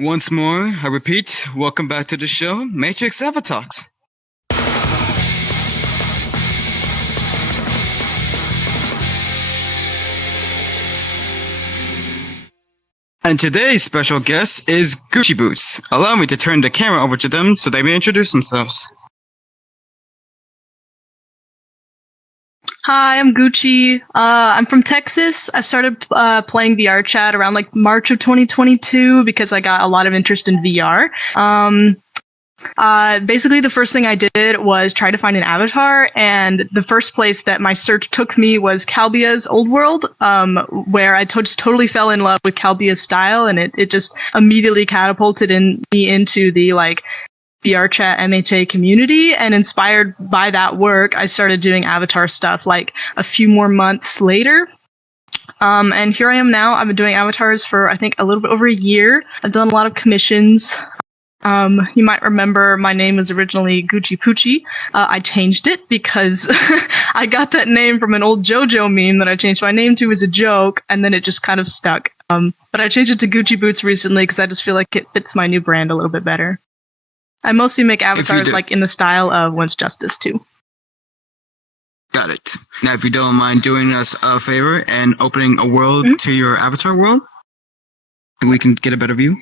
Once more, I repeat, welcome back to the show, Matrix Avatalks. And today's special guest is Gucci Boots. Allow me to turn the camera over to them so they may introduce themselves. Hi, I'm Gucci. I'm from Texas. I started playing VR chat around like March of 2022 because I got a lot of interest in VR. Basically, the first thing I did was try to find an avatar, and the first place that my search took me was Calbia's Old World, where I just totally fell in love with Calbia's style, and it just immediately catapulted me into the like VR chat MHA community, and inspired by that work, I started doing avatar stuff like a few more months later. And here I am now. I've been doing avatars for I think a little bit over a year. I've done a lot of commissions. You might remember my name was originally Gucci Poochie. I changed it because I got that name from an old JoJo meme that I changed my name to as a joke, and then it just kind of stuck. But I changed it to Gucci Boots recently because I just feel like it fits my new brand a little bit better. I mostly make avatars like in the style of Once Justice too. Got it. Now, if you don't mind doing us a favor and opening a world to your avatar world, we can get a better view.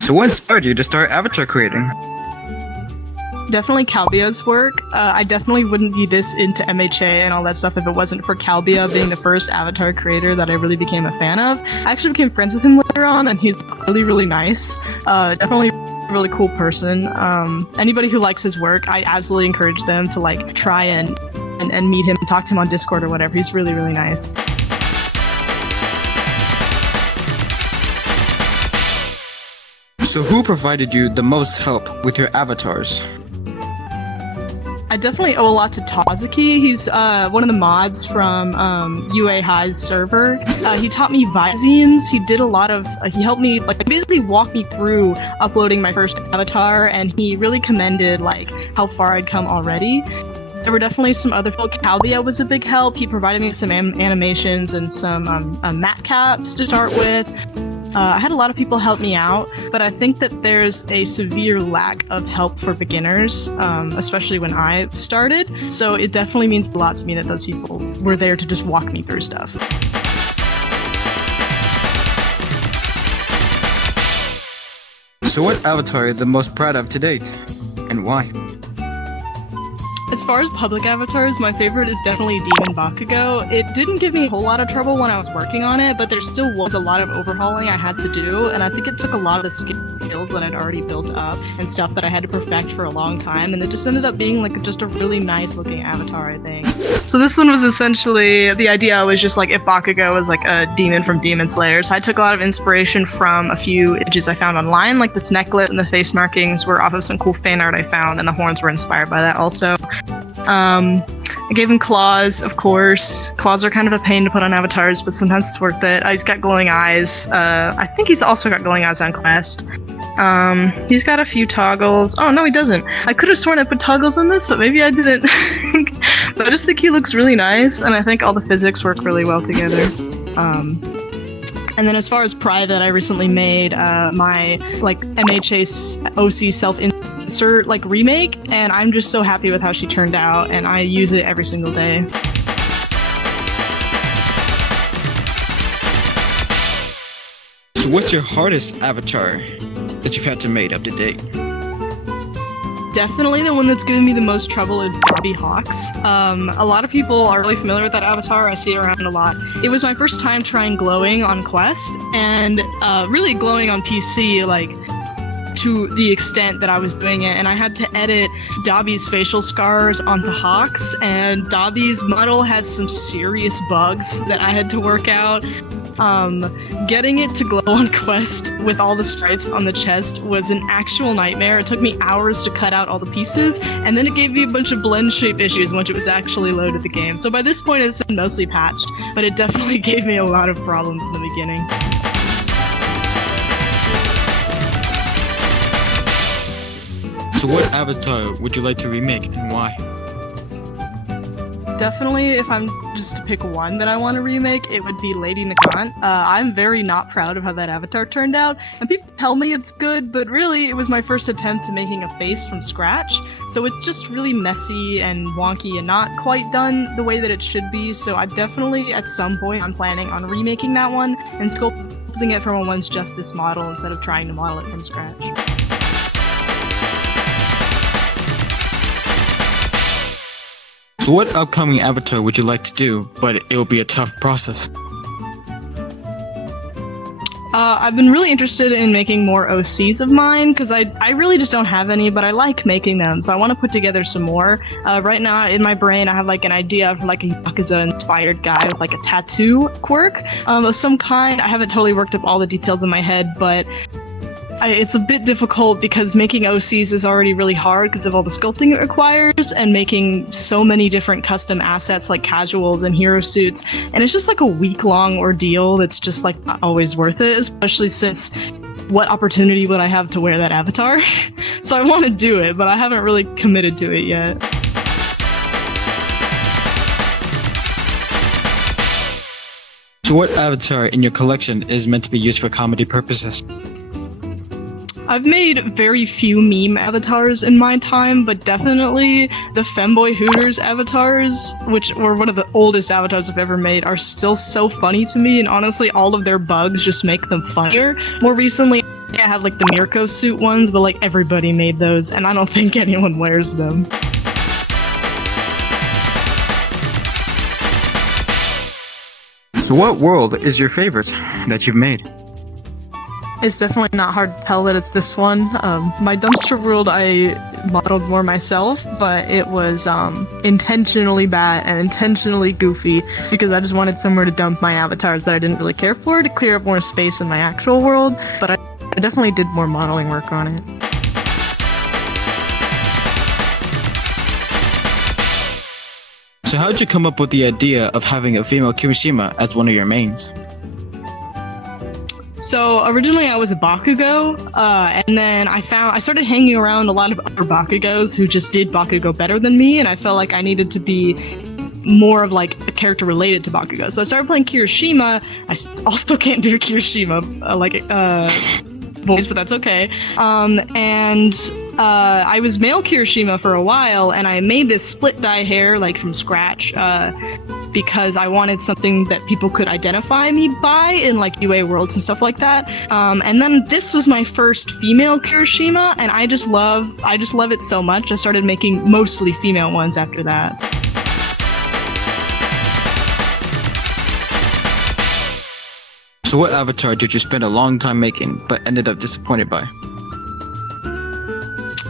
So what inspired you to start avatar creating? Definitely Calbia's work. I definitely wouldn't be this into MHA and all that stuff if it wasn't for Calbia being the first avatar creator that I really became a fan of. I actually became friends with him later on, and he's really, really nice. Definitely a really cool person. Anybody who likes his work, I absolutely encourage them to like try and meet him and talk to him on Discord or whatever. He's really, really nice. So who provided you the most help with your avatars? I definitely owe a lot to Tazuki. He's one of the mods from UA High's server. He taught me Visines. He did a lot of, he helped me, like basically walk me through uploading my first avatar, and he really commended like how far I'd come already. There were definitely some other people. Calbia was a big help. He provided me some animations and some mat caps to start with. I had a lot of people help me out, but I think that there's a severe lack of help for beginners, especially when I started. So it definitely means a lot to me that those people were there to just walk me through stuff. So what avatar are you the most proud of to date, and why? As far as public avatars, my favorite is definitely Demon Bakugo. It didn't give me a whole lot of trouble when I was working on it, but there still was a lot of overhauling I had to do, and I think it took a lot of the skills that I'd already built up and stuff that I had to perfect for a long time, and it just ended up being like just a really nice looking avatar, I think. So this one was essentially, the idea was just like if Bakugo was like a demon from Demon Slayer, so I took a lot of inspiration from a few images I found online, like this necklace and the face markings were off of some cool fan art I found, and the horns were inspired by that also. I gave him claws, of course. Claws are kind of a pain to put on avatars, but sometimes it's worth it. He's got glowing eyes. I think he's also got glowing eyes on Quest. He's got a few toggles. Oh, no, he doesn't. I could have sworn I put toggles on this, but maybe I didn't. But I just think he looks really nice, and I think all the physics work really well together. And then as far as private, I recently made my like MHA OC self-insert like remake, and I'm just so happy with how she turned out, and I use it every single day. So what's your hardest avatar that you've had to make up to date? Definitely the one that's giving me the most trouble is Dobby Hawks. A lot of people are really familiar with that avatar. I see it around a lot. It was my first time trying glowing on Quest, and really glowing on PC, like, to the extent that I was doing it, and I had to edit Dobby's facial scars onto Hawks, and Dobby's model has some serious bugs that I had to work out. Getting it to glow on Quest with all the stripes on the chest was an actual nightmare. It took me hours to cut out all the pieces, and then it gave me a bunch of blend shape issues once it was actually loaded the game. So by this point, it's been mostly patched, but it definitely gave me a lot of problems in the beginning. So what avatar would you like to remake and why? Definitely, if I'm just to pick one that I want to remake, it would be Lady Nagant. I'm very not proud of how that avatar turned out, and people tell me it's good, but really it was my first attempt to making a face from scratch, so it's just really messy and wonky and not quite done the way that it should be, so I definitely, at some point, I'm planning on remaking that one and sculpting it from a One's Justice model instead of trying to model it from scratch. So what upcoming avatar would you like to do, but it will be a tough process? I've been really interested in making more OCs of mine, because I really just don't have any, but I like making them, so I want to put together some more. Right now, in my brain, I have like an idea for like a Yakuza-inspired guy with like a tattoo quirk of some kind. I haven't totally worked up all the details in my head, but it's a bit difficult because making OCs is already really hard because of all the sculpting it requires, and making so many different custom assets like casuals and hero suits, and it's just like a week-long ordeal that's just like not always worth it, especially since what opportunity would I have to wear that avatar? So I want to do it, but I haven't really committed to it yet. So what avatar in your collection is meant to be used for comedy purposes? I've made very few meme avatars in my time, but definitely the Femboy Hooters avatars, which were one of the oldest avatars I've ever made, are still so funny to me, and honestly, all of their bugs just make them funnier. More recently, I have like the Mirko suit ones, but like everybody made those, and I don't think anyone wears them. So what world is your favorite that you've made? It's definitely not hard to tell that it's this one. My dumpster world I modeled more myself, but it was intentionally bad and intentionally goofy because I just wanted somewhere to dump my avatars that I didn't really care for to clear up more space in my actual world, but I definitely did more modeling work on it. So how did you come up with the idea of having a female Kirishima as one of your mains? So originally I was a Bakugo, and then I started hanging around a lot of other Bakugos who just did Bakugo better than me, and I felt like I needed to be more of like a character related to Bakugo. So I started playing Kirishima. I still can't do Kirishima voice, but that's okay. I was male Kirishima for a while, and I made this split dye hair like from scratch because I wanted something that people could identify me by in like UA worlds and stuff like that. And then this was my first female Kirishima, and I just love it so much. I started making mostly female ones after that. So what avatar did you spend a long time making, but ended up disappointed by?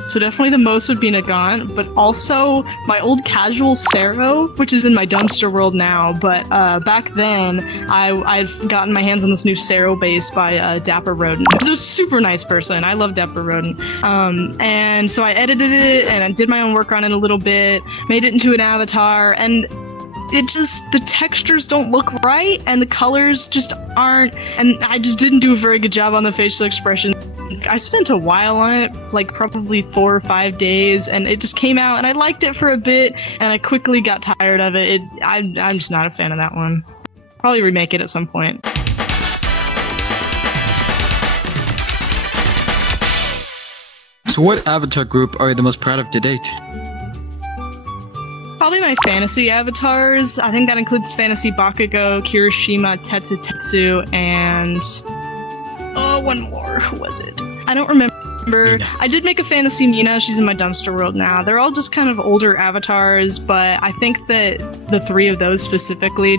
So definitely the most would be Nagant, but also my old casual Sero, which is in my dumpster world now, but back then I'd gotten my hands on this new Sero base by Dapper Rodent. He was a super nice person. I love Dapper Rodent. And so I edited it and I did my own work on it a little bit, made it into an avatar, and the textures don't look right, and the colors just aren't, and I just didn't do a very good job on the facial expressions. I spent a while on it, like probably 4 or 5 days, and it just came out, and I liked it for a bit, and I quickly got tired of it. I'm just not a fan of that one. Probably remake it at some point. So what avatar group are you the most proud of to date? Probably my fantasy avatars. I think that includes Fantasy Bakugo, Kirishima, Tetsu, and one more. Who was it? I don't remember. Mina. I did make a fantasy Mina. She's in my dumpster world now. They're all just kind of older avatars, but I think that the 3 of those specifically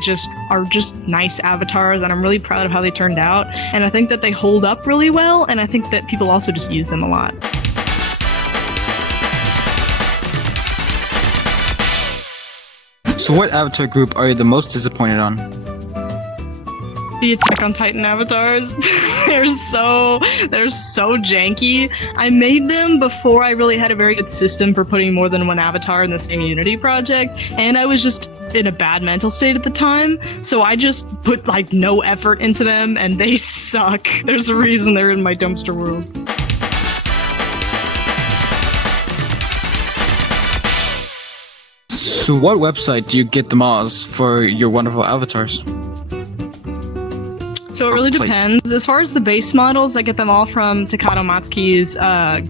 are just nice avatars, and I'm really proud of how they turned out. And I think that they hold up really well, and I think that people also just use them a lot. So what avatar group are you the most disappointed on? The Attack on Titan avatars. they're so janky. I made them before I really had a very good system for putting more than one avatar in the same Unity project, and I was just in a bad mental state at the time, so I just put like no effort into them, and they suck. There's a reason they're in my dumpster world. So what website do you get the mods for your wonderful avatars? So it really depends. As far as the base models, I get them all from Takato Matsuki's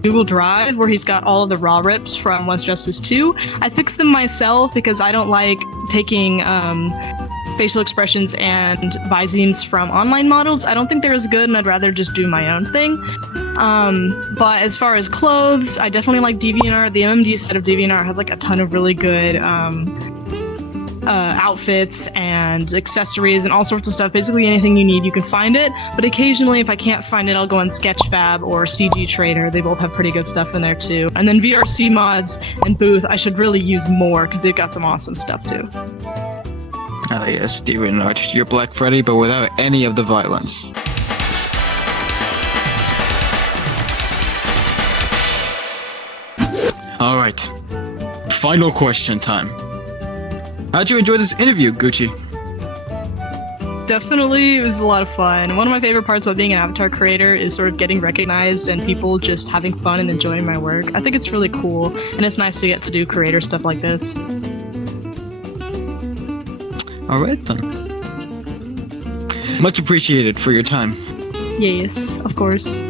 Google Drive, where he's got all of the raw rips from Once Justice 2. I fix them myself because I don't like taking facial expressions and Visemes from online models. I don't think they're as good, and I'd rather just do my own thing. But as far as clothes, I definitely like DeviantArt. The MMD set of DeviantArt has like a ton of really good outfits and accessories and all sorts of stuff. Basically anything you need, you can find it. But occasionally, if I can't find it, I'll go on Sketchfab or CG Trader. They both have pretty good stuff in there too. And then VRC mods and Booth, I should really use more because they've got some awesome stuff too. Oh yes, DeviantArt, you're Black Freddy, but without any of the violence. All right, final question time. How'd you enjoy this interview, Gucci? Definitely, it was a lot of fun. One of my favorite parts about being an avatar creator is sort of getting recognized and people just having fun and enjoying my work. I think it's really cool, and it's nice to get to do creator stuff like this. All right then. Much appreciated for your time. Yes, of course.